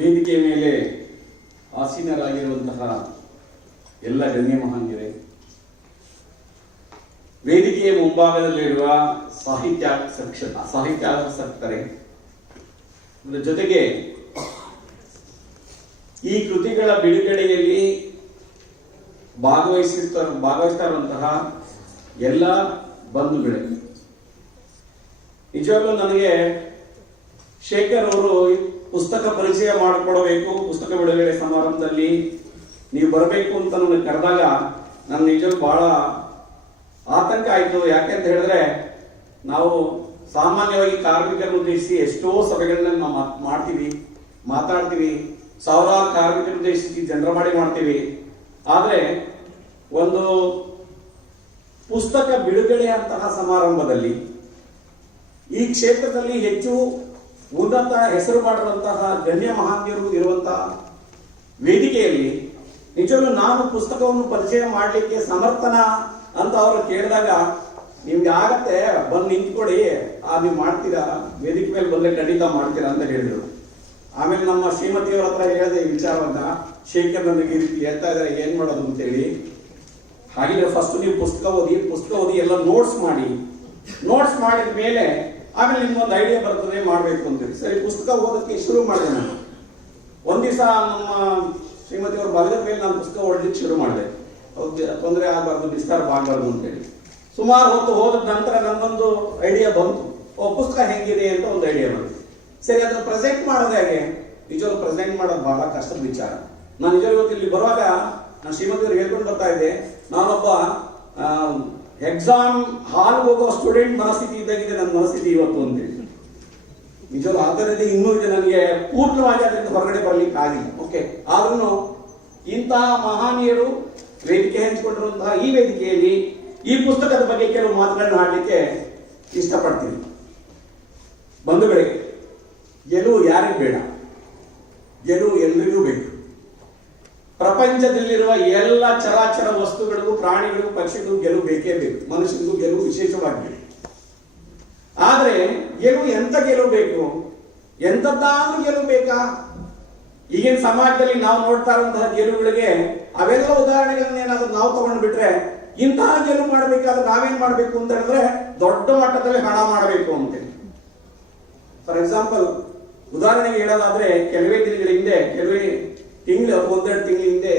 ವೇದಿಕೆ ಮೇಲೆ ಆಸೀನರಾಗಿರುವಂತಹ ಎಲ್ಲ ಗಣ್ಯ ಮಹಾನ್ಯರೇ ವೇದಿಕೆಯ ಮುಂಭಾಗದಲ್ಲಿರುವ ಸಾಹಿತ್ಯ ಸಾಹಿತ್ಯಾಸಕ್ತರೇ ಅದರ ಜೊತೆಗೆ ಈ ಕೃತಿಗಳ ಬಿಡುಗಡೆಯಲ್ಲಿ ಭಾಗವಹಿಸುತ್ತ ಭಾಗವಹಿಸ್ತಾ ಇರುವಂತಹ ಎಲ್ಲ ಬಂಧುಗಳೇ. ನಿಜವಾಗ್ಲೂ ನನಗೆ ಶೇಖರ್ ಅವರು ಪುಸ್ತಕ ಪರಿಚಯ ಮಾಡಿಕೊಡಬೇಕು. ಪುಸ್ತಕ ಬಿಡುಗಡೆ ಸಮಾರಂಭದಲ್ಲಿ ನೀವು ಬರಬೇಕು ಅಂತ ನನಗೆ ಕರೆದಾಗ ನನ್ನ ನಿಜ ಬಹಳ ಆತಂಕ ಆಯಿತು. ಯಾಕೆಂತ ಹೇಳಿದ್ರೆ ನಾವು ಸಾಮಾನ್ಯವಾಗಿ ಕಾರ್ಮಿಕರನ್ನು ಉದ್ದೇಶಿಸಿ ಎಷ್ಟೋ ಸಭೆಗಳನ್ನ ನಾವು ಮಾಡ್ತೀವಿ, ಮಾತಾಡ್ತೀವಿ. ಸಾವಿರಾರು ಕಾರ್ಮಿಕರು ಉದ್ದೇಶಿಸಿ ಜನರ ಮಾಡಿ ಮಾಡ್ತೀವಿ. ಆದರೆ ಒಂದು ಪುಸ್ತಕ ಬಿಡುಗಡೆಯಂತಹ ಸಮಾರಂಭದಲ್ಲಿ ಈ ಕ್ಷೇತ್ರದಲ್ಲಿ ಹೆಚ್ಚು ಉನ್ನತ ಹೆಸರು ಮಾಡಿದಂತಹ ಗಣ್ಯ ಮಹಾನ್ಯರು ಇರುವಂತಹ ವೇದಿಕೆಯಲ್ಲಿ ನಿಜವಾಗ್ಲೂ ನಾನು ಪುಸ್ತಕವನ್ನು ಪರಿಚಯ ಮಾಡಲಿಕ್ಕೆ ಸಮರ್ಥನ ಅಂತ ಅವರು ಕೇಳಿದಾಗ, ನಿಮ್ಗೆ ಆಗತ್ತೆ, ಬಂದು ನಿಂತ್ಕೊಳ್ಳಿ. ಆ, ನೀವು ಮಾಡ್ತೀರಾ? ವೇದಿಕೆ ಮೇಲೆ ಬಂದ್ರೆ ಖಂಡಿತ ಮಾಡ್ತೀರಾ? ಅಂತ ಹೇಳಿದರು. ಆಮೇಲೆ ನಮ್ಮ ಶ್ರೀಮತಿಯವರ ಹತ್ರ ಹೇಳಿದೆ ವಿಚಾರವನ್ನ. ಶೇಖರ್ ನನಗೆ ಹೇಳ್ತಾ ಇದ್ದಾರೆ, ಏನ್ ಮಾಡೋದು ಅಂತೇಳಿ. ಹಾಗಿದ್ರೆ ಫಸ್ಟ್ ನೀವು ಪುಸ್ತಕ ಓದಿ ಪುಸ್ತಕ ಓದಿ ಎಲ್ಲ ನೋಟ್ಸ್ ಮಾಡಿ. ನೋಟ್ಸ್ ಮಾಡಿದ ಮೇಲೆ ಆಮೇಲೆ ನಿಮ್ಗೊಂದು ಐಡಿಯಾ ಬರ್ತದೆ, ಮಾಡಬೇಕು ಅಂತೇಳಿ ಸರಿ, ಪುಸ್ತಕ ಓದಕ್ಕೆ ಶುರು ಮಾಡಿದೆ ನಾನು. ಒಂದ್ ನಮ್ಮ ಶ್ರೀಮತಿ ಅವ್ರ ಬಲದ ಮೇಲೆ ನಾನು ಪುಸ್ತಕ ಓದಲಿಕ್ಕೆ ಶುರು ಮಾಡಿದೆ. ತೊಂದರೆ ಆಗಬಾರ್ದು ಡಿಸ್ಟರ್ಬ್ ಆಗಬಾರ್ದು ಅಂತೇಳಿ. ಸುಮಾರು ಹೊತ್ತು ಹೋದ ನಂತರ ನನ್ನೊಂದು ಐಡಿಯಾ ಬಂತು. ಓ, ಪುಸ್ತಕ ಹೆಂಗಿದೆ ಅಂತ ಒಂದು ಐಡಿಯಾ ಬಂತು. ಸರಿ, ಅದನ್ನು ಪ್ರೆಸೆಂಟ್ ಮಾಡೋದು ಹೇಗೆ? ನಿಜವಾಗ್ಲೂ ಪ್ರೆಸೆಂಟ್ ಮಾಡೋದು ಬಹಳ ಕಷ್ಟದ ವಿಚಾರ. ನಾನು ನಿಜವಾಗ ಇಲ್ಲಿ ಬರುವಾಗ ನಾನು ಶ್ರೀಮತಿ ಅವ್ರಿಗೆ ಹೇಳ್ಕೊಂಡು ಬರ್ತಾ ಇದ್ದೆ. ನಾನೊಬ್ಬ ಎಕ್ಸಾಮ್ ಹಾಲ್ ಹೋಗೋ ಸ್ಟೂಡೆಂಟ್ ಮನಸ್ಥಿತಿ ಇದ್ದಾಗಿದೆ, ನನ್ನ ಮನಸ್ಥಿತಿ ಇವತ್ತು ಅಂತೇಳಿ ನಿಜ ಆದ್ದರಿಂದ ಇನ್ನೂ ಇದೆ ನನಗೆ, ಪೂರ್ಣವಾಗಿ ಅದರಿಂದ ಹೊರಗಡೆ ಬರ್ಲಿಕ್ಕೆ ಆಗಿಲ್ಲ. ಓಕೆ ಆದ್ರೂ ಇಂತಹ ಮಹಾನೀಯರು ವೇದಿಕೆ ಹಂಚಿಕೊಂಡಿರುವಂತಹ ಈ ವೇದಿಕೆಯಲ್ಲಿ ಈ ಪುಸ್ತಕದ ಬಗ್ಗೆ ಕೆಲವು ಮಾತುಗಳನ್ನು ಆಡಲಿಕ್ಕೆ ಇಷ್ಟಪಡ್ತೀನಿ. ಬಂಧುಗಳಿಗೆ ಗೆಲುವು ಯಾರಿಗೆ ಬೇಡ. ಗೆಲುವು ಎಲ್ಲರಿಗೂ ಬೇಕು. ಪ್ರಪಂಚದಲ್ಲಿರುವ ಎಲ್ಲ ಚರಾಚರ ವಸ್ತುಗಳಿಗೂ ಪ್ರಾಣಿಗಳಿಗೂ ಪಕ್ಷಿಗಳಿಗೂ ಗೆಲುವು ಬೇಕೇ ಬೇಕು. ಮನುಷ್ಯನಿಗೂ ಗೆಲುವು ವಿಶೇಷವಾಗಿ ಬೇಕು ಆದ್ರೆ ಗೆಲುವು ಎಂತ ಗೆಲುವು ಬೇಕು? ಎಂತದ್ದಾದ್ರೂ ಗೆಲುವು ಬೇಕಾ? ಈಗಿನ ಸಮಾಜದಲ್ಲಿ ನಾವು ನೋಡ್ತಾ ಇರುವಂತಹ ಗೆಲುವುಗಳಿಗೆ ಅವೆಲ್ಲ ಉದಾಹರಣೆಗಳನ್ನೇನಾದ್ರೂ ನಾವು ತಗೊಂಡು ಬಿಟ್ರೆ ಇಂತಹ ಗೆಲುವು ಮಾಡಬೇಕಾದ್ರೆ ನಾವೇನ್ ಮಾಡ್ಬೇಕು ಅಂತ ಹೇಳಿದ್ರೆ ದೊಡ್ಡ ಮಟ್ಟದಲ್ಲಿ ಹಣ ಮಾಡಬೇಕು ಅಂತ ಫಾರ್ ಎಕ್ಸಾಂಪಲ್ ಉದಾಹರಣೆಗೆ ಹೇಳೋದಾದ್ರೆ ಕೆಲವೇ ದಿನಗಳ ಹಿಂದೆ, ಕೆಲವೇ ತಿಂಗಳು, ಒಂದೆರಡು ತಿಂಗಳ ಹಿಂದೆ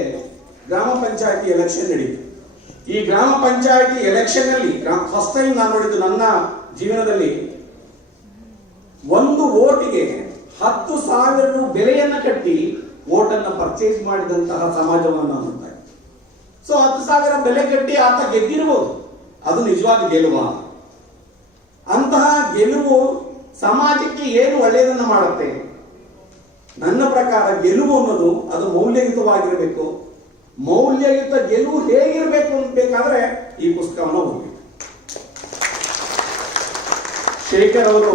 ಗ್ರಾಮ ಪಂಚಾಯತಿ ಎಲೆಕ್ಷನ್ ನಡೀತು. ಈ ಗ್ರಾಮ ಪಂಚಾಯತಿ ಎಲೆಕ್ಷನ್ ಅಲ್ಲಿ ಫಸ್ಟ್ ಟೈಮ್ ನಾನು ನೋಡಿದ್ದು ನನ್ನ ಜೀವನದಲ್ಲಿ ಒಂದು ಓಟಿಗೆ ಹತ್ತು ಸಾವಿರ ರು ಬೆಲೆಯನ್ನ ಕಟ್ಟಿ ಓಟನ್ನು ಪರ್ಚೇಸ್ ಮಾಡಿದಂತಹ ಸಮಾಜವನ್ನು ನಾನು ನೋಡ್ತಾ. ಸೊ ಹತ್ತು ಸಾವಿರ ಬೆಲೆ ಕಟ್ಟಿ ಆತ ಗೆದ್ದಿರಬಹುದು ಅದು ನಿಜವಾಗಿ ಗೆಲುವ. ಅಂತಹ ಗೆಲುವು ಸಮಾಜಕ್ಕೆ ಏನು ಒಳ್ಳೆಯದನ್ನು ಮಾಡುತ್ತೆ? ನನ್ನ ಪ್ರಕಾರ ಗೆಲುವು ಅನ್ನೋದು ಅದು ಮೌಲ್ಯಯುತವಾಗಿರಬೇಕು. ಮೌಲ್ಯಯುತ ಗೆಲುವು ಹೇಗಿರಬೇಕು ಅಂತ ಬೇಕಾದ್ರೆ ಈ ಪುಸ್ತಕವನ್ನು ಓದಬೇಕು ಶೇಖರ್ ಅವರು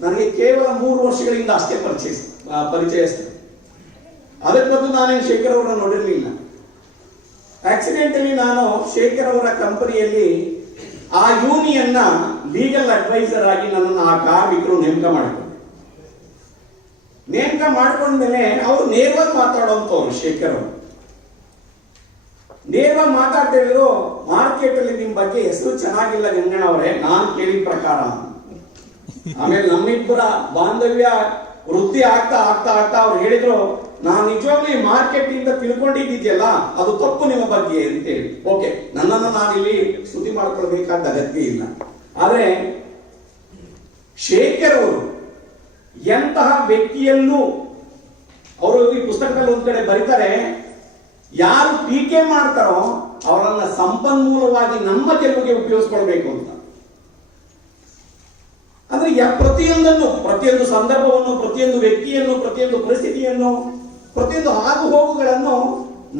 ನನಗೆ ಕೇವಲ ಮೂರು ವರ್ಷಗಳಿಂದ ಅಷ್ಟೇ ಪರಿಚಯ ಆ, ಪರಿಚಯಸ್ತೇನೆ ಅದಕ್ಕೆ ಮೊದಲು ನಾನೇನು ಶೇಖರ್ ಅವರನ್ನು ನೋಡಿರಲಿಲ್ಲ. ಆಕ್ಸಿಡೆಂಟಲಿ ನಾನು ಶೇಖರ್ ಅವರ ಕಂಪನಿಯಲ್ಲಿ ಆ ಯೂನಿಯನ್ನ ಲೀಗಲ್ ಅಡ್ವೈಸರ್ ಆಗಿ ನನ್ನನ್ನು ಆ ಕಾರ್ಮಿಕರು ನೇಮಕ ಮಾಡಿಕೊಂಡ್ರು ನೇಮಕ ಮಾಡ್ಕೊಂಡ್ಮೇಲೆ ಅವರು ನೇರವಾಗಿ ಮಾತಾಡುವಂತವ್ರು ಶೇಖರ್ ಅವರು. ನೇರವಾಗಿ ಮಾತಾಡ್ತಾ ಮಾರ್ಕೆಟ್ ಅಲ್ಲಿ ನಿಮ್ ಬಗ್ಗೆ ಹೆಸರು ಚೆನ್ನಾಗಿಲ್ಲ ಗಂಗಣ್ಣ ಅವರೇ, ನಾನ್ ಕೇಳಿದ ಪ್ರಕಾರ. ಆಮೇಲೆ ನಮ್ಮಿಬ್ಬರ ಬಾಂಧವ್ಯ ವೃದ್ಧಿ ಆಗ್ತಾ ಆಗ್ತಾ ಆಗ್ತಾ ಅವ್ರು ಹೇಳಿದ್ರು, ನಾನು ನಿಜವಾಗ್ಲೂ ಈ ಮಾರ್ಕೆಟ್ ಇಂದ ತಿಳ್ಕೊಂಡಿದ್ದಿದ್ಯಲ್ಲ ಅದು ತಪ್ಪು ನಿಮ್ಮ ಬಗ್ಗೆ ಅಂತ ಹೇಳಿ. ಓಕೆ ನನ್ನನ್ನು ನಾನಿಲ್ಲಿ ಸುದ್ದಿ ಮಾಡ್ಕೊಳ್ಬೇಕಾದ ಅಗತ್ಯ ಇಲ್ಲ. ಆದ್ರೆ ಶೇಖರ್ ಅವರು ಎಂತಹ ವ್ಯಕ್ತಿಯಲ್ಲೂ ಅವರು ಈ ಪುಸ್ತಕದಲ್ಲಿ ಒಂದು ಕಡೆ ಬರೀತಾರೆ, ಯಾರು ಟೀಕೆ ಮಾಡ್ತಾರೋ ಅವರನ್ನ ಸಂಪನ್ಮೂಲವಾಗಿ ನಮ್ಮ ಗೆಲುವಿಗೆ ಉಪಯೋಗಿಸ್ಕೊಳ್ಬೇಕು ಅಂತ. ಅಂದ್ರೆ ಪ್ರತಿಯೊಂದನ್ನು, ಪ್ರತಿಯೊಂದು ಸಂದರ್ಭವನ್ನು, ಪ್ರತಿಯೊಂದು ವ್ಯಕ್ತಿಯನ್ನು, ಪ್ರತಿಯೊಂದು ಪರಿಸ್ಥಿತಿಯನ್ನು, ಪ್ರತಿಯೊಂದು ಆಗು ಹೋಗುಗಳನ್ನು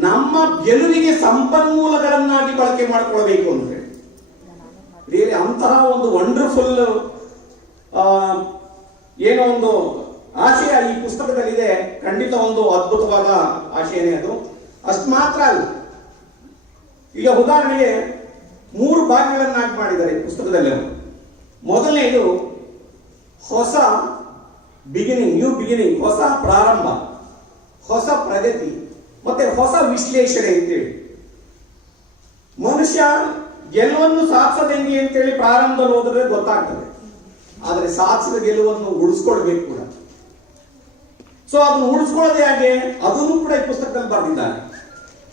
ನಮ್ಮ ಗೆಲುವಿಗೆ ಸಂಪನ್ಮೂಲಗಳನ್ನಾಗಿ ಬಳಕೆ ಮಾಡಿಕೊಳ್ಬೇಕು ಅಂತ ಹೇಳಿ ಅಂತಹ ಒಂದು ವಂಡರ್ಫುಲ್ ಏನೋ ಒಂದು ಆಶಯ ಈ ಪುಸ್ತಕದಲ್ಲಿದೆ. ಖಂಡಿತ ಒಂದು ಅದ್ಭುತವಾದ ಆಶಯನೇ ಅದು. ಅಷ್ಟು ಮಾತ್ರ ಅಲ್ಲ. ಈಗ ಉದಾಹರಣೆಗೆ ಮೂರು ಭಾಗಗಳನ್ನಾಗಿ ಮಾಡಿದ್ದಾರೆ ಪುಸ್ತಕದಲ್ಲಿ ಅವರು. ಮೊದಲನೇದು ಹೊಸ ಬಿಗಿನಿಂಗ್ ನ್ಯೂ ಬಿಗಿನಿಂಗ್ ಹೊಸ ಪ್ರಾರಂಭ, ಹೊಸ ಪ್ರಗತಿ, ಮತ್ತೆ ಹೊಸ ವಿಶ್ಲೇಷಣೆ ಅಂತೇಳಿ. ಮನುಷ್ಯ ಎಲ್ಲವನ್ನು ಸಾಧಿಸೋದು ಹೆಂಗೆ ಅಂತೇಳಿ ಪ್ರಾರಂಭದಲ್ಲಿ ಹೋದ್ರೆ ಗೊತ್ತಾಗ್ತದೆ. ಆದರೆ ಸಾಧಿಸಿದ ಗೆಲುವನ್ನು ಉಳಿಸ್ಕೊಳ್ಬೇಕು ಕೂಡ. ಸೊ ಅದನ್ನು ಉಳಿಸ್ಕೊಳ್ಳೋದು ಹೇಗೆ ಅದನ್ನು ಕೂಡ ಈ ಪುಸ್ತಕದಲ್ಲಿ ಬರೆದಿದ್ದಾರೆ.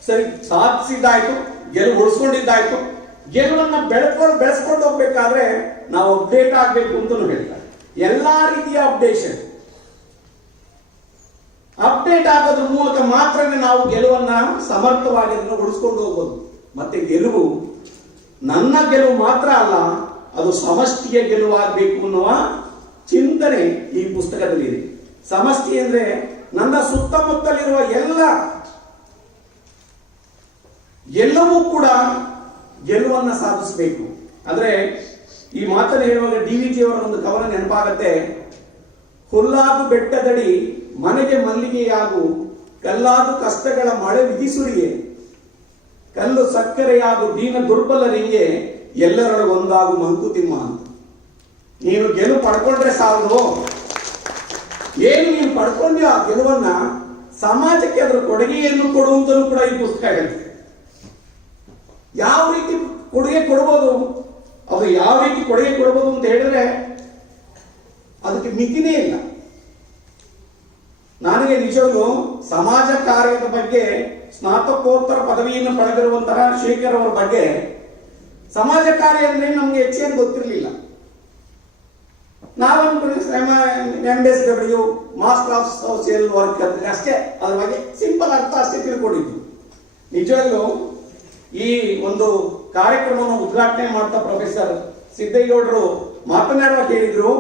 ಸರಿ ಸಾಧಿಸಿದ್ದಾಯ್ತು ಗೆಲುವು ಉಳಿಸ್ಕೊಂಡಿದ್ದಾಯ್ತು. ಗೆಲುವನ್ನ ಬೆಳ್ಕೊಂಡು ಬೆಳೆಸ್ಕೊಂಡು ಹೋಗ್ಬೇಕಾದ್ರೆ ನಾವು ಅಪ್ಡೇಟ್ ಆಗ್ಬೇಕು ಅಂತಲೂ ಹೇಳ್ತಾರೆ. ಎಲ್ಲಾ ರೀತಿಯ ಅಪ್ಡೇಷನ್ ಅಪ್ಡೇಟ್ ಆಗೋದ್ರ ಮೂಲಕ ಮಾತ್ರ ನಾವು ಗೆಲುವನ್ನ ಸಮರ್ಥವಾಗಿ ಅದನ್ನು ಉಳಿಸ್ಕೊಂಡು ಹೋಗ್ಬೋದು. ಮತ್ತೆ ಗೆಲುವು ನನ್ನ ಗೆಲುವು ಮಾತ್ರ ಅಲ್ಲ ಅದು ಸಮಷ್ಟಿಯ ಗೆಲುವಾಗಬೇಕು ಅನ್ನುವ ಚಿಂತನೆ ಈ ಪುಸ್ತಕದಲ್ಲಿ ಇದೆ. ಸಮಷ್ಟಿ ಅಂದ್ರೆ ನನ್ನ ಸುತ್ತಮುತ್ತಲಿರುವ ಎಲ್ಲ, ಎಲ್ಲವೂ ಕೂಡ ಗೆಲುವನ್ನ ಸಾಧಿಸಬೇಕು. ಅಂದ್ರೆ ಈ ಮಾತನ್ನು ಹೇಳುವಾಗ ಡಿ ವಿ ಜಿ ಅವರ ಒಂದು ಕವನ ನೆನಪಾಗತ್ತೆ. ಹುಲ್ಲಾದು ಬೆಟ್ಟದಡಿ ಮನೆಗೆ ಮಲ್ಲಿಗೆಯಾಗು, ಕಲ್ಲಾದು ಕಷ್ಟಗಳ ಮಳೆ ವಿಧಿಸುರಿಯೇ ಕಲ್ಲು ಸಕ್ಕರೆಯಾಗು ದೀನ ದುರ್ಬಲರಿಗೆ ಎಲ್ಲರೊಳಗೆ ಒಂದಾಗು ಮಂಕುತಿಮ್ಮ ಅಂತ. ನೀನು ಗೆಲುವು ಪಡ್ಕೊಂಡ್ರೆ ಸಾಲದು. ಏನು ನೀನು ಪಡ್ಕೊಂಡ್ಯೋ ಆ ಗೆಲುವನ್ನ ಸಮಾಜಕ್ಕೆ ಅದರ ಕೊಡುಗೆಯನ್ನು ಕೊಡುವಂತಲೂ ಕೂಡ ಈ ಪುಸ್ತಕ ಹೇಳ್ತದೆ. ಯಾವ ರೀತಿ ಕೊಡುಗೆ ಕೊಡ್ಬೋದು? ಅದು ಯಾವ ರೀತಿ ಕೊಡುಗೆ ಕೊಡ್ಬೋದು ಅಂತ ಹೇಳಿದ್ರೆ ಅದಕ್ಕೆ ಮಿತಿನೇ ಇಲ್ಲ. ನನಗೆ ನಿಜವಾಗ್ಲು ಸಮಾಜ ಕಾರ್ಯದ ಬಗ್ಗೆ ಸ್ನಾತಕೋತ್ತರ ಪದವಿಯನ್ನು ಪಡೆದಿರುವಂತಹ ಶೇಖರ್ ಅವರ ಬಗ್ಗೆ ಸಮಾಜ ಕಾರ್ಯ ಅಂದ್ರೆ ನಮ್ಗೆ ಹೆಚ್ಚೇನು ಗೊತ್ತಿರಲಿಲ್ಲ. ನಾವು M S master of social work ಅಂದ್ರೆ ಅಷ್ಟೇ, ಅದ್ರ ಬಗ್ಗೆ ಸಿಂಪಲ್ ಅರ್ಥ ಅಷ್ಟೇ ತಿಳ್ಕೊಂಡಿದ್ವಿ. ನಿಜವಾಗ್ಲೂ ಈ ಒಂದು ಕಾರ್ಯಕ್ರಮವನ್ನು ಉದ್ಘಾಟನೆ ಮಾಡ್ತಾ ಪ್ರೊಫೆಸರ್ ಸಿದ್ದೇಗೌಡರು ಮಾತನಾಡುವಾಗ ಹೇಳಿದ್ರು,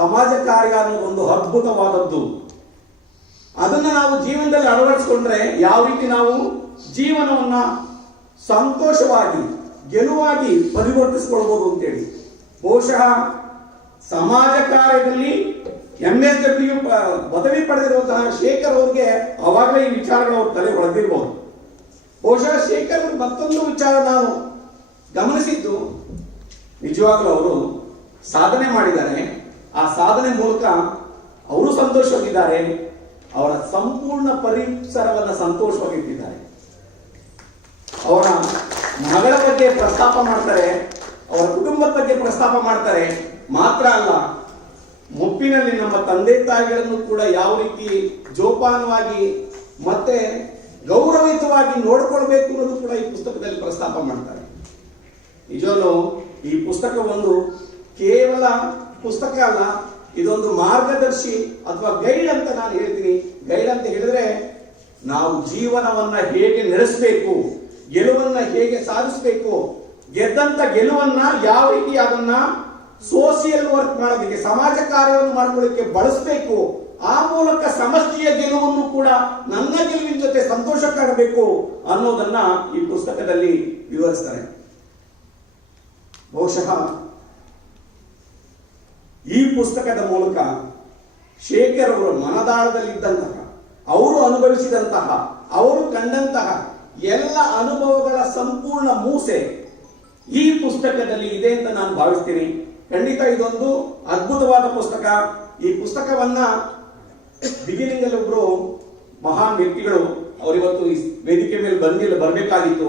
ಸಮಾಜ ಕಾರ್ಯ ಅನ್ನೋದು ಒಂದು ಅದ್ಭುತವಾದದ್ದು. ಅದನ್ನು ನಾವು ಜೀವನದಲ್ಲಿ ಅಳವಡಿಸ್ಕೊಂಡ್ರೆ ಯಾವ ರೀತಿ ನಾವು ಜೀವನವನ್ನ ಸಂತೋಷವಾಗಿ ಗೆಲುವಾಗಿ ಪರಿವರ್ತಿಸಿಕೊಳ್ಬಹುದು ಅಂತೇಳಿ. ಬಹುಶಃ ಸಮಾಜ ಕಾರ್ಯದಲ್ಲಿ ಎಂ ಎಸ್ ಡಬ್ಲ್ಯೂ ಪದವಿ ಪಡೆದಿರುವಂತಹ ಶೇಖರ್ ಅವ್ರಿಗೆ ಅವಾಗಲೇ ಈ ವಿಚಾರಗಳು ಅವ್ರ ತಲೆ ಒಳಗಿರ್ಬೋದು. ಬಹುಶಃ ಶೇಖರ್ ಮತ್ತೊಂದು ವಿಚಾರ ನಾನು ಗಮನಿಸಿದ್ದು. ನಿಜವಾಗ್ಲೂ ಅವರು ಸಾಧನೆ ಮಾಡಿದ್ದಾರೆ. ಆ ಸಾಧನೆ ಮೂಲಕ ಅವರು ಸಂತೋಷವಾಗಿದ್ದಾರೆ. ಅವರ ಸಂಪೂರ್ಣ ಪರಿಸರವನ್ನು ಸಂತೋಷವಾಗಿಟ್ಟಿದ್ದಾರೆ. ಅವರ ಮಗಳ ಬಗ್ಗೆ ಪ್ರಸ್ತಾಪ ಮಾಡ್ತಾರೆ, ಅವರ ಕುಟುಂಬದ ಬಗ್ಗೆ ಪ್ರಸ್ತಾಪ ಮಾಡ್ತಾರೆ, ಮಾತ್ರ ಅಲ್ಲ, ಮುಪ್ಪಿನಲ್ಲಿ ನಮ್ಮ ತಂದೆ ತಾಯಿಗಳನ್ನು ಕೂಡ ಯಾವ ರೀತಿ ಜೋಪಾನವಾಗಿ ಮತ್ತೆ ಗೌರವಯುತವಾಗಿ ನೋಡ್ಕೊಳ್ಬೇಕು ಅನ್ನೋದು ಕೂಡ ಈ ಪುಸ್ತಕದಲ್ಲಿ ಪ್ರಸ್ತಾಪ ಮಾಡ್ತಾರೆ. ನಿಜವೂ ಈ ಪುಸ್ತಕ ಒಂದು ಕೇವಲ ಪುಸ್ತಕ ಅಲ್ಲ, ಇದೊಂದು ಮಾರ್ಗದರ್ಶಿ ಅಥವಾ ಗೈಡ್ ಅಂತ ನಾನು ಹೇಳ್ತೀನಿ. ಗೈಡ್ ಅಂತ ಹೇಳಿದ್ರೆ ನಾವು ಜೀವನವನ್ನ ಹೇಗೆ ನಡೆಸಬೇಕು? ಗೆಲುವನ್ನ ಹೇಗೆ ಸಾಧಿಸಬೇಕು? ಗೆದ್ದಂತ ಗೆಲುವನ್ನ ಯಾವ ರೀತಿ ಅದನ್ನ ಸೋಷಿಯಲ್ ವರ್ಕ್ ಮಾಡೋದಕ್ಕೆ, ಸಮಾಜ ಕಾರ್ಯವನ್ನು ಮಾಡ್ಕೊಳ್ಳಿಕ್ಕೆ ಬಳಸಬೇಕು? ಆ ಮೂಲಕ ಸಮಷ್ಟಿಯ ಗೆಲುವನ್ನು ಕೂಡ ನನ್ನ ಗೆಲುವಿನ ಜೊತೆ ಸಂತೋಷ ಕಾಣಬೇಕು ಅನ್ನೋದನ್ನ ಈ ಪುಸ್ತಕದಲ್ಲಿ ವಿವರಿಸ್ತಾರೆ. ಬಹುಶಃ ಈ ಪುಸ್ತಕದ ಮೂಲಕ ಶೇಖರ್ ಅವರ ಮನದಾಳದಲ್ಲಿದ್ದಂತಹ, ಅವರು ಅನುಭವಿಸಿದಂತಹ, ಅವರು ಕಂಡಂತಹ ಎಲ್ಲ ಅನುಭವಗಳ ಸಂಪೂರ್ಣ ಮೂಸೆ ಈ ಪುಸ್ತಕದಲ್ಲಿ ಇದೆ ಅಂತ ನಾನು ಭಾವಿಸ್ತೀನಿ. ಖಂಡಿತ ಇದೊಂದು ಅದ್ಭುತವಾದ ಪುಸ್ತಕ. ಈ ಪುಸ್ತಕವನ್ನ ಬಿಗಿನಿಂಗ್ ಅಲ್ಲಿ ಒಬ್ರು ಮಹಾನ್ ವ್ಯಕ್ತಿಗಳು, ಅವರಿವತ್ತು ವೇದಿಕೆ ಮೇಲೆ ಬಂದಿಲ್ಲ, ಬರಬೇಕಾಗಿತ್ತು.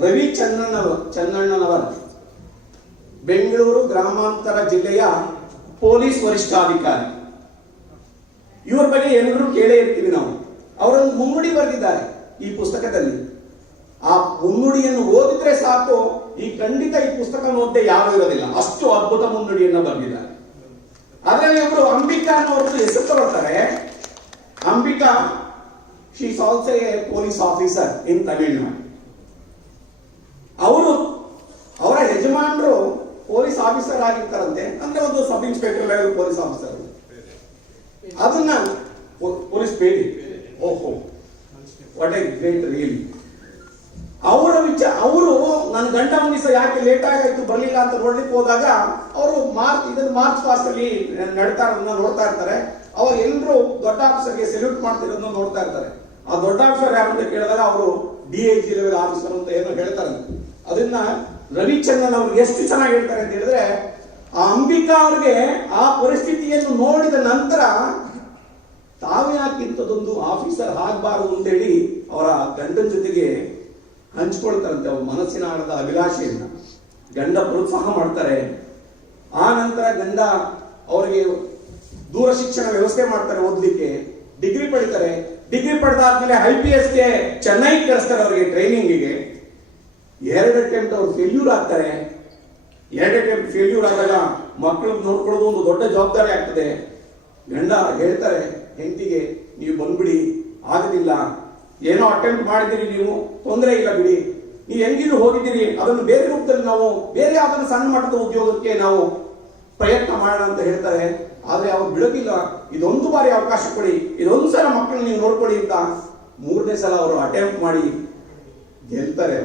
ರವಿ ಚನ್ನಣ್ಣವ, ಚನ್ನಣ್ಣನವರ್, ಬೆಂಗಳೂರು ಗ್ರಾಮಾಂತರ ಜಿಲ್ಲೆಯ ಪೊಲೀಸ್ ವರಿಷ್ಠಾಧಿಕಾರಿ. ಇವರ ಬಗ್ಗೆ ಎಲ್ಲರೂ ಕೇಳೇ ಇರ್ತೀವಿ ನಾವು. ಅವರೊಂದು ಮುನ್ನುಡಿ ಬರೆದಿದ್ದಾರೆ. ಈ ಪುಸ್ತಕದಲ್ಲಿ. ಆ ಮುನ್ನುಡಿಯನ್ನು ಓದಿದ್ರೆ ಸಾಕು, ಈ ಖಂಡಿತ ಈ ಪುಸ್ತಕ ಓದದೆ ಯಾರು ಇರೋದಿಲ್ಲ. ಅಷ್ಟು ಅದ್ಭುತ ಮುನ್ನುಡಿಯನ್ನು ಬಂದಿದ್ದಾರೆ ಅದರಲ್ಲಿ ಒಬ್ರು ಅಂಬಿಕಾ ಅನ್ನೋರ್ದು ಹೆಸರು ತಗೊಳ್ತಾರೆ Ambika she's also a police officer in Tamil Nadu ಅವರು, ಅವರ ಯಜಮಾನರು ಪೊಲೀಸ್ ಆಫೀಸರ್ ಆಗಿರ್ತಾರಂತೆ. ಅಂದ್ರೆ ಒಂದು sub inspector level police officer ಅದನ್ನ ಪೊಲೀಸ್ ಪೇಡಿ ಓಹೋ. ವಾಟ್ ಎ ಗ್ರೇಟ್ ರಿಯಲಿ ಅವರ ವಿಚಾರ, ಅವರು ನನ್ನ ಗಂಡ ಮುನಿಸ ಯಾಕೆ ಲೇಟ್ ಆಗಿತ್ತು ಬರಲಿಲ್ಲ ಅಂತ ನೋಡ್ಲಿಕ್ಕೆ ಹೋದಾಗ ಅವರು ಮಾರ್ಚ್, ಇದನ್ನ ಮಾರ್ಚ್ ಫಾಸ್ಟ್ ಅಲ್ಲಿ ನಡೀತಾ ಇರೋದನ್ನ ನೋಡ್ತಾ ಇರ್ತಾರೆ. ಅವಾಗ ಎಲ್ಲರೂ ದೊಡ್ಡ ಆಫೀಸರ್ಗೆ ಸೆಲ್ಯೂಟ್ ಮಾಡ್ತಿರೋದನ್ನ ನೋಡ್ತಾ ಇರ್ತಾರೆ. ಆ ದೊಡ್ಡ ಆಫೀಸರ್ ಯಾರು ಅಂತ ಕೇಳಿದಾಗ ಅವರು D I G level officer ಅಂತ ಏನೋ ಹೇಳ್ತಾರೆ. ಅದನ್ನ ರವಿಚಂದ್ರನ್ ಅವ್ರು ಎಷ್ಟು ಚೆನ್ನಾಗಿ ಹೇಳ್ತಾರೆ ಅಂತ ಹೇಳಿದ್ರೆ, ಆ ಅಂಬಿಕಾ ಅವ್ರಿಗೆ ಆ ಪರಿಸ್ಥಿತಿಯನ್ನು ನೋಡಿದ ನಂತರ ತಾವು ಯಾಕೆ ಇಂಥದ್ದೊಂದು ಆಫೀಸರ್ ಆಗಬಾರದು ಅಂತೇಳಿ ಅವರ ಗಂಡನ ಜೊತೆಗೆ ಹಂಚ್ಕೊಳ್ತಾರಂತೆ ಅವ್ರ ಮನಸ್ಸಿನ ಆಡದ ಅಭಿಲಾಷೆಯನ್ನ. ಗಂಡ ಪ್ರೋತ್ಸಾಹ ಮಾಡ್ತಾರೆ. ಆ ನಂತರ ಗಂಡ ಅವರಿಗೆ ದೂರ ಶಿಕ್ಷಣ ವ್ಯವಸ್ಥೆ ಮಾಡ್ತಾರೆ ಓದಲಿಕ್ಕೆ. ಡಿಗ್ರಿ ಪಡಿತಾರೆ. ಡಿಗ್ರಿ ಪಡೆದಾದ್ಮೇಲೆ ಐ ಪಿ ಎಸ್ಗೆ ಚೆನ್ನೈ ಕಳಿಸ್ತಾರೆ ಅವರಿಗೆ ಟ್ರೈನಿಂಗಿಗೆ. ಎರಡು ಅಟೆಂಪ್ಟ್ ಅವ್ರು ಫೇಲ್ಯೂರ್ ಆಗ್ತಾರೆ. ಎರಡು ಅಟೆಂಪ್ಟ್ ಫೇಲ್ಯೂರ್ ಆದಾಗ ಮಕ್ಕಳನ್ನ ನೋಡ್ಕೊಳ್ಳೋದು ಒಂದು ದೊಡ್ಡ ಜವಾಬ್ದಾರಿ ಆಗ್ತದೆ. ಗಂಡ ಹೇಳ್ತಾರೆ, ಹೆಂಡತಿಗೆ ನೀವು ಬಂದ್ಬಿಡಿ, ಆಗದಿಲ್ಲ. ಏನೋ ಅಟೆಂಪ್ಟ್ ಮಾಡಿದಿರಿ ನೀವು, ತೊಂದರೆ ಇಲ್ಲ ಬಿಡಿ. ನೀವು ಹೆಂಗಿದ್ರು ಹೋಗಿದ್ದೀರಿ, ಅದನ್ನು ಬೇರೆ ರೂಪದಲ್ಲಿ ನಾವು, ಬೇರೆ ಯಾವ್ದಾದ್ರು ಸಣ್ಣ ಮಟ್ಟದ ಉದ್ಯೋಗಕ್ಕೆ ನಾವು ಪ್ರಯತ್ನ ಮಾಡೋಣ ಅಂತ ಹೇಳ್ತಾರೆ. ಆದರೆ ಅವ್ರು ಬಿಡೋದಿಲ್ಲ. ಇದೊಂದು ಬಾರಿ ಅವಕಾಶ ಕೊಡಿ, ಇದೊಂದು ಸಲ ಮಕ್ಕಳನ್ನ ನೀವು ನೋಡ್ಕೊಳ್ಳಿ ಅಂತ ಮೂರನೇ ಸಲ ಅವರು ಅಟೆಂಪ್ಟ್ ಮಾಡಿ ಗೆಲ್ತಾರೆ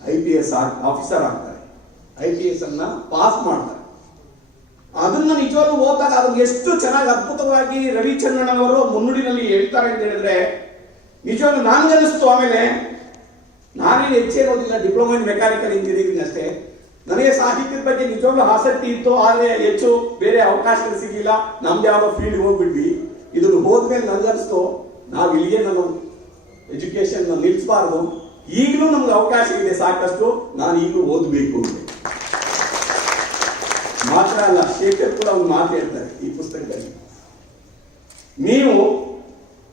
ಐ ಪಿ ಎಸ್ ಆಫೀಸರ್ ಆಗ್ತಾರೆ. ಐ ಪಿ ಎಸ್ ಅನ್ನ ಪಾಸ್ ಮಾಡ್ತಾರೆ. ಅದನ್ನ ನಿಜವಾಗ್ಲೂ ಓದಾಗ ಅದನ್ನ ಎಷ್ಟು ಚೆನ್ನಾಗಿ ಅದ್ಭುತವಾಗಿ ರವಿಚಂದ್ರನ್ ಅವರು ಮುನ್ನುಡಿನಲ್ಲಿ ಹೇಳ್ತಾರೆ ಅಂತ ಹೇಳಿದ್ರೆ, ನಿಜವಾಗ್ಲೂ ನನ್ಗನ್ನಿಸ್ತು ಆಮೇಲೆ ನಾನೇನು ಹೆಚ್ಚೇ ಓದಿಲ್ಲ ಡಿಪ್ಲೊಮಾ ಇನ್ ಮೆಕ್ಯಾನಿಕಲ್ ಇಂಜಿನಿಯರಿಂಗ್ ಅಷ್ಟೇ. ನನಗೆ ಸಾಹಿತ್ಯದ ಬಗ್ಗೆ ನಿಜವಾಗ್ಲೂ ಆಸಕ್ತಿ ಇತ್ತು, ಆದ್ರೆ ಹೆಚ್ಚು ಬೇರೆ ಅವಕಾಶಗಳು ಸಿಗಲಿಲ್ಲ. ನಮ್ದು ಯಾವ ಫೀಲ್ಡ್ ಹೋಗ್ಬಿಟ್ವಿ. ಇದನ್ನು ಹೋದ್ಮೇಲೆ ನನ್ಗನ್ನಿಸ್ತು ನಾವು ಇಲ್ಲಿಗೆ ನಾನು ಎಜುಕೇಶನ್ ನಿಲ್ಲಿಸಬಾರ್ದು ಈಗಲೂ ನಮ್ಗೆ ಅವಕಾಶ ಇದೆ ಸಾಕಷ್ಟು ನಾನು ಈಗಲೂ ಓದಬೇಕು ಮಾತ್ರ ಅಲ್ಲ, ಶೇಖರ್ ಕೂಡ ಒಂದು ಮಾತು ಹೇಳ್ತಾರೆ ಈ ಪುಸ್ತಕದಲ್ಲಿ. ನೀವು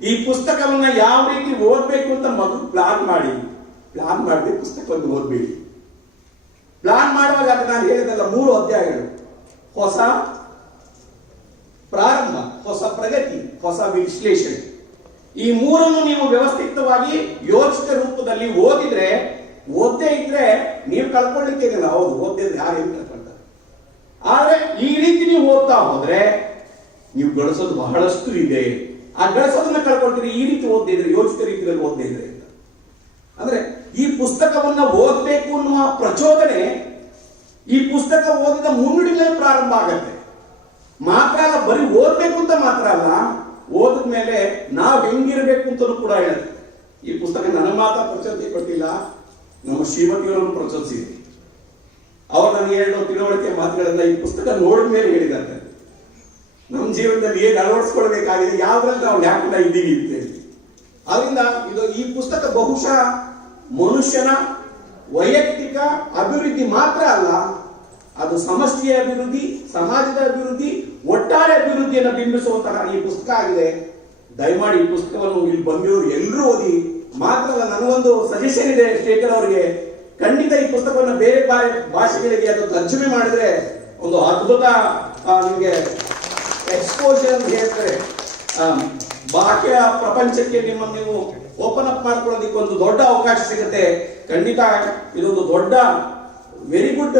ಈ ಪುಸ್ತಕವನ್ನ ಯಾವ ರೀತಿ ಓದ್ಬೇಕು ಅಂತ ಮೊದಲು ಪ್ಲಾನ್ ಮಾಡಿ. ಪ್ಲಾನ್ ಮಾಡದೆ ಪುಸ್ತಕವನ್ನು ಓದ್ಬೇಡಿ. ಪ್ಲಾನ್ ಮಾಡುವಾಗ ಅದು ನಾನು ಹೇಳಿದಲ್ಲ, ಮೂರು ಅಧ್ಯಾಯಗಳು. ಹೊಸ ಪ್ರಾರಂಭ, ಹೊಸ ಪ್ರಗತಿ, ಹೊಸ ವಿಶ್ಲೇಷಣೆ. ಈ ಮೂರನ್ನು ನೀವು ವ್ಯವಸ್ಥಿತವಾಗಿ ಯೋಚಿತ ರೂಪದಲ್ಲಿ ಓದಿದ್ರೆ, ಓದ್ದೇ ಇದ್ರೆ ನೀವು ಕಳ್ಕೊಳ್ಳಿಕ್ಕೆ ಹೌದು ಓದಿದ್ರೆ ಯಾರು ಆದ್ರೆ ಈ ರೀತಿ ನೀವು ಓದ್ತಾ ಹೋದ್ರೆ ನೀವು ಗಳಿಸೋದು ಬಹಳಷ್ಟು ಇದೆ. ಆ ಗಳಿಸೋದನ್ನ ಕಳ್ಕೊಳ್ತೀರಿ, ಈ ರೀತಿ ಓದಿದ್ರೆ ಯೋಚಿತ ರೀತಿಯಲ್ಲಿ ಓದದೇ ಇದ್ರೆ ಅಂದ್ರೆ ಈ ಪುಸ್ತಕವನ್ನ ಓದಬೇಕು ಅನ್ನುವ ಪ್ರಚೋದನೆ ಈ ಪುಸ್ತಕ ಓದಿದ ಮುನ್ನುಡಿಲೇ ಪ್ರಾರಂಭ ಆಗತ್ತೆ. ಮಾತ್ರ ಅಲ್ಲ, ಬರೀ ಓದ್ಬೇಕು ಅಂತ ಮಾತ್ರ ಅಲ್ಲ, ಓದಿದ ಮೇಲೆ ನಾವು ಹೆಂಗಿರ್ಬೇಕು ಅಂತಲೂ ಕೂಡ ಹೇಳುತ್ತೆ. ಈ ಪುಸ್ತಕ ನನ್ನ ಮಾತ್ರ ಪ್ರಚೋದನೆ ಕೊಟ್ಟಿಲ್ಲ ನಮ್ಮ ಶ್ರೀಮತಿಯವರನ್ನು ಪ್ರಚೋದಿಸಿದೆ ಅವ್ರು ನನಗೆ ಹೇಳೋ ತಿಳುವಳಿಕೆ ಮಾತುಗಳನ್ನ ಈ ಪುಸ್ತಕ ನೋಡಿದ ಮೇಲೆ ಹೇಳಿದಂತೆ ನಮ್ಮ ಜೀವನದಲ್ಲಿ ಏನು ಅಳವಡಿಸ್ಕೊಳ್ಬೇಕಾಗಿದೆ? ಯಾವ್ದ್ರಲ್ಲಿ ನಾವು ಜ್ಞಾಪಕ ಇದ್ದೀವಿ ಅಂತೇಳಿ ಅದರಿಂದ ಇದು ಈ ಪುಸ್ತಕ ಬಹುಶಃ ಮನುಷ್ಯನ ವೈಯಕ್ತಿಕ ಅಭಿವೃದ್ಧಿ ಮಾತ್ರ ಅಲ್ಲ, ಅದು ಸಮಷ್ಟಿಯ ಅಭಿವೃದ್ಧಿ, ಸಮಾಜದ ಅಭಿವೃದ್ಧಿ, ಒಟ್ಟಾರೆ ಅಭಿವೃದ್ಧಿಯನ್ನು ಬಿಂಬಿಸುವಂತಹ ಈ ಪುಸ್ತಕ ಆಗಿದೆ. ದಯಮಾಡಿ ಈ ಪುಸ್ತಕವನ್ನು ಇಲ್ಲಿ ಬಂದಿರೋರು ಎಲ್ಲರೂ ಓದಿ ಮಾತ್ರ ನನಗೊಂದು ಸಜೆಷನ್ ಇದೆ ಶೇಖರ್ ಅವರಿಗೆ. ಖಂಡಿತ ಈ ಪುಸ್ತಕವನ್ನು ಬೇರೆ ಬೇರೆ ಭಾಷೆಗಳಿಗೆ ಅದು ತರ್ಜುಮೆ ಮಾಡಿದ್ರೆ ಒಂದು ಅದ್ಭುತ ನಿಮಗೆ ಎಕ್ಸ್ಪೋಜರ್ ಹೇಳ್ತಾರೆ. ಬಾಹ್ಯ ಪ್ರಪಂಚಕ್ಕೆ ನಿಮ್ಮ ನೀವು ಓಪನ್ ಅಪ್ ಮಾಡ್ಕೊಳ್ಳೋದಕ್ಕೆ ಒಂದು ದೊಡ್ಡ ಅವಕಾಶ ಸಿಗುತ್ತೆ. ಖಂಡಿತ ಇದೊಂದು ದೊಡ್ಡ ವೆರಿ ಗುಡ್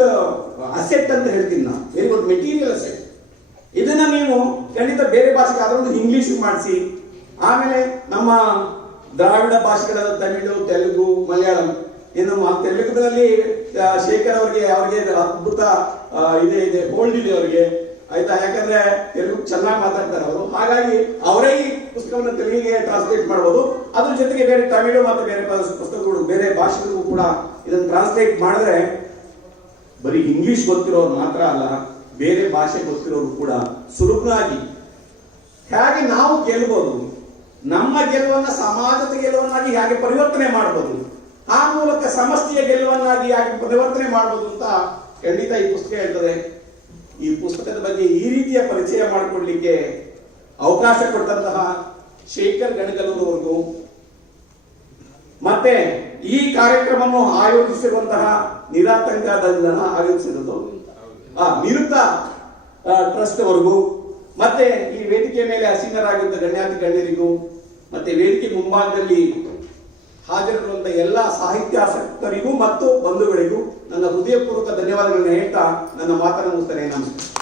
ಅಸೆಟ್ ಅಂತ ಹೇಳ್ತೀನಿ ನಾನು. ವೆರಿ ಗುಡ್ ಮೆಟೀರಿಯಲ್ ಅಸೆಟ್ ಇದನ್ನ ನೀವು ಖಂಡಿತ ಬೇರೆ ಭಾಷೆಗೆ ಒಂದು ಇಂಗ್ಲಿಷ್ ಮಾಡಿಸಿ. ಆಮೇಲೆ ನಮ್ಮ ದ್ರಾವಿಡ ಭಾಷೆಗಳಾದ ತಮಿಳು, ತೆಲುಗು, ಮಲಯಾಳಂ ಇನ್ನು ತೆಲುಗುದಲ್ಲಿ ಶೇಖರ್ ಅವರಿಗೆ, ಅವ್ರಿಗೆ ಅದ್ಭುತ ಇದೆ ಇದೆ ಹೋಲ್ಡ್ ಇದೆ ಅವರಿಗೆ. ಆಯ್ತಾ? ಯಾಕಂದ್ರೆ ತೆಲುಗು ಚೆನ್ನಾಗಿ ಮಾತಾಡ್ತಾರೆ ಅವರು. ಹಾಗಾಗಿ ಅವರೇ ಈ ಪುಸ್ತಕವನ್ನು ತೆಲುಗಿಗೆ ಟ್ರಾನ್ಸ್ಲೇಟ್ ಮಾಡಬಹುದು ಅದ್ರ ಜೊತೆಗೆ ಬೇರೆ ತಮಿಳು ಮತ್ತು ಬೇರೆ ಪುಸ್ತಕಗಳು, ಬೇರೆ ಭಾಷೆಗಳಿಗೂ ಕೂಡ ಇದನ್ನು ಟ್ರಾನ್ಸ್ಲೇಟ್ ಮಾಡಿದ್ರೆ ಬರೀ ಇಂಗ್ಲಿಷ್ ಗೊತ್ತಿರೋರು ಮಾತ್ರ ಅಲ್ಲ, ಬೇರೆ ಭಾಷೆ ಗೊತ್ತಿರೋರು ಕೂಡ ಸುಲಭವಾಗಿ ಹೇಗೆ ನಾವು ಗೆಲ್ಬೋದು, ನಮ್ಮ ಗೆಲುವನ್ನ ಸಮಾಜದ ಗೆಲುವನ್ನಾಗಿ ಹೇಗೆ ಪರಿವರ್ತನೆ ಮಾಡಬಹುದು ಆ ಮೂಲಕ ಸಮಸ್ಯೆಯ ಗೆಲುವನ್ನಾಗಿ ಯಾಕೆ ಪರಿವರ್ತನೆ ಮಾಡಬಹುದು ಅಂತ ಖಂಡಿತ ಈ ಪುಸ್ತಕ ಹೇಳ್ತದೆ. ಈ ಪುಸ್ತಕದ ಬಗ್ಗೆ ಈ ರೀತಿಯ ಪರಿಚಯ ಮಾಡಿಕೊಡ್ಲಿಕ್ಕೆ ಅವಕಾಶ ಕೊಟ್ಟಂತಹ ಶೇಖರ್ ಗಣಗಲೂರವರೆಗೂ ಮತ್ತೆ ಈ ಕಾರ್ಯಕ್ರಮವನ್ನು ಆಯೋಜಿಸಿರುವಂತಹ ನಿರಾತಂಕದಿಂದ ಆಯೋಜಿಸಿರೋದು ಆ ನಿರುತ ಟ್ರಸ್ಟ್ ಅವರಿಗೂ ಮತ್ತೆ ಈ ವೇದಿಕೆ ಮೇಲೆ ಅಸೀನರಾಗಿದ್ದ ಗಣ್ಯಾತಿ ಗಣ್ಯರಿಗೂ, ಮತ್ತೆ ವೇದಿಕೆ ಮುಂಭಾಗದಲ್ಲಿ ಹಾಜರಿರುವಂತಹ ಎಲ್ಲ ಸಾಹಿತ್ಯಾಸಕ್ತರಿಗೂ ಮತ್ತು ಬಂಧುಗಳಿಗೂ ನನ್ನ ಹೃದಯಪೂರ್ವಕ ಧನ್ಯವಾದಗಳನ್ನು ಹೇಳ್ತಾ ನನ್ನ ಮಾತನ್ನು ಮುಗಿಸ್ತೇನೆ ನಮಸ್ಕಾರ.